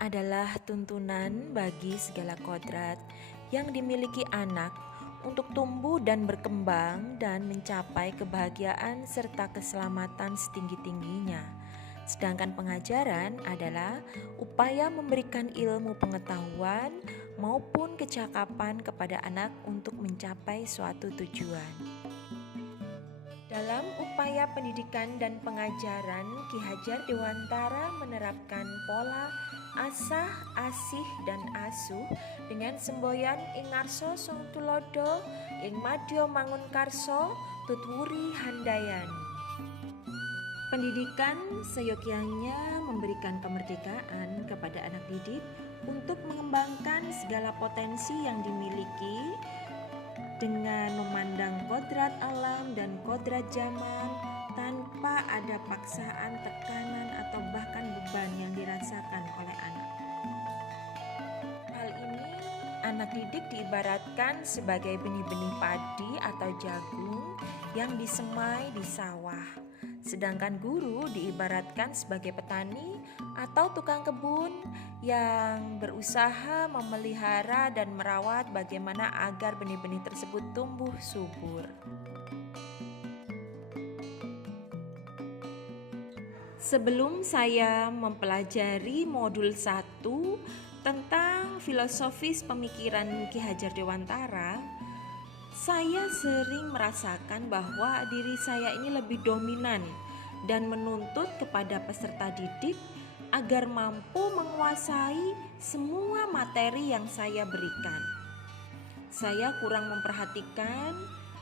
adalah tuntunan bagi segala kodrat yang dimiliki anak untuk tumbuh dan berkembang dan mencapai kebahagiaan serta keselamatan setinggi-tingginya. Sedangkan pengajaran adalah upaya memberikan ilmu pengetahuan maupun kecakapan kepada anak untuk mencapai suatu tujuan. Dalam upaya pendidikan dan pengajaran, Ki Hajar Dewantara menerapkan pola asah, asih, dan asuh dengan semboyan ing ngarsa sung tulodo, ing madya mangunkarsa, tutwuri handayani. Pendidikan seyogyanya memberikan kemerdekaan kepada anak didik untuk mengembangkan segala potensi yang dimiliki dengan memandang kodrat alam dan kodrat zaman tanpa ada paksaan, tekanan, atau bahkan beban yang dirasakan oleh anak. Hal ini, anak didik diibaratkan sebagai benih-benih padi atau jagung yang disemai di sawah. Sedangkan guru diibaratkan sebagai petani atau tukang kebun yang berusaha memelihara dan merawat bagaimana agar benih-benih tersebut tumbuh subur. Sebelum saya mempelajari modul 1 tentang filosofis pemikiran Ki Hajar Dewantara, saya sering merasakan bahwa diri saya ini lebih dominan dan menuntut kepada peserta didik agar mampu menguasai semua materi yang saya berikan. Saya kurang memperhatikan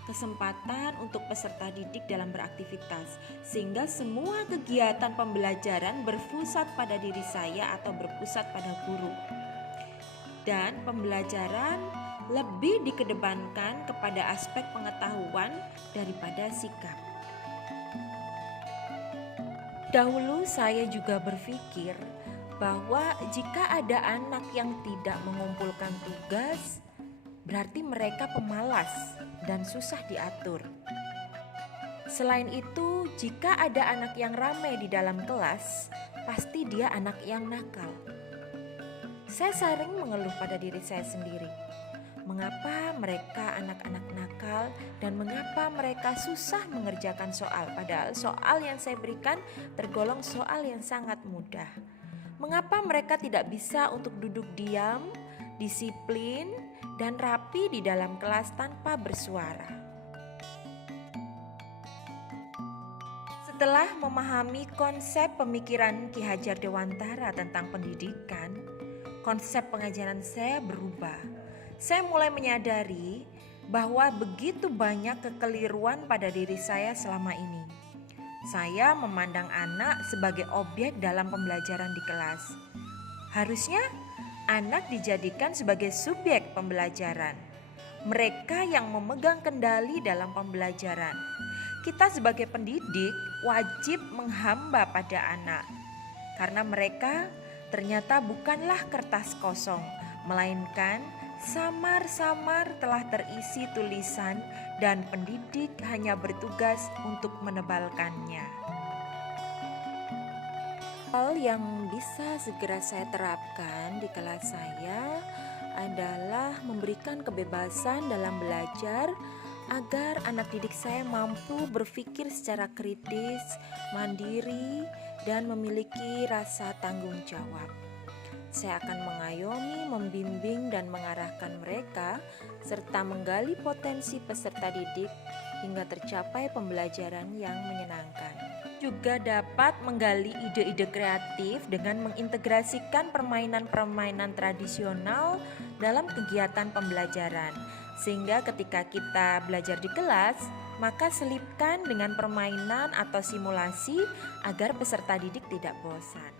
kesempatan untuk peserta didik dalam beraktivitas, sehingga semua kegiatan pembelajaran berpusat pada diri saya atau berpusat pada guru. Dan pembelajaran lebih dikedepankan kepada aspek pengetahuan daripada sikap. Dahulu saya juga berpikir bahwa jika ada anak yang tidak mengumpulkan tugas, berarti mereka pemalas dan susah diatur. Selain itu, jika ada anak yang ramai di dalam kelas, pasti dia anak yang nakal. Saya sering mengeluh pada diri saya sendiri. Mengapa mereka anak-anak nakal dan mengapa mereka susah mengerjakan soal, padahal soal yang saya berikan tergolong soal yang sangat mudah. Mengapa mereka tidak bisa untuk duduk diam, disiplin, dan rapi di dalam kelas tanpa bersuara? Setelah memahami konsep pemikiran Ki Hajar Dewantara tentang pendidikan, konsep pengajaran saya berubah. Saya mulai menyadari bahwa begitu banyak kekeliruan pada diri saya selama ini. Saya memandang anak sebagai objek dalam pembelajaran di kelas. Harusnya anak dijadikan sebagai subjek pembelajaran. Mereka yang memegang kendali dalam pembelajaran. Kita sebagai pendidik wajib menghamba pada anak, karena mereka ternyata bukanlah kertas kosong, melainkan samar-samar telah terisi tulisan dan pendidik hanya bertugas untuk menebalkannya. Hal yang bisa segera saya terapkan di kelas saya adalah memberikan kebebasan dalam belajar agar anak didik saya mampu berpikir secara kritis, mandiri, dan memiliki rasa tanggung jawab. Saya akan mengayomi, membimbing, dan mengarahkan mereka serta menggali potensi peserta didik hingga tercapai pembelajaran yang menyenangkan. Juga dapat menggali ide-ide kreatif dengan mengintegrasikan permainan-permainan tradisional dalam kegiatan pembelajaran. Sehingga ketika kita belajar di kelas, maka selipkan dengan permainan atau simulasi agar peserta didik tidak bosan.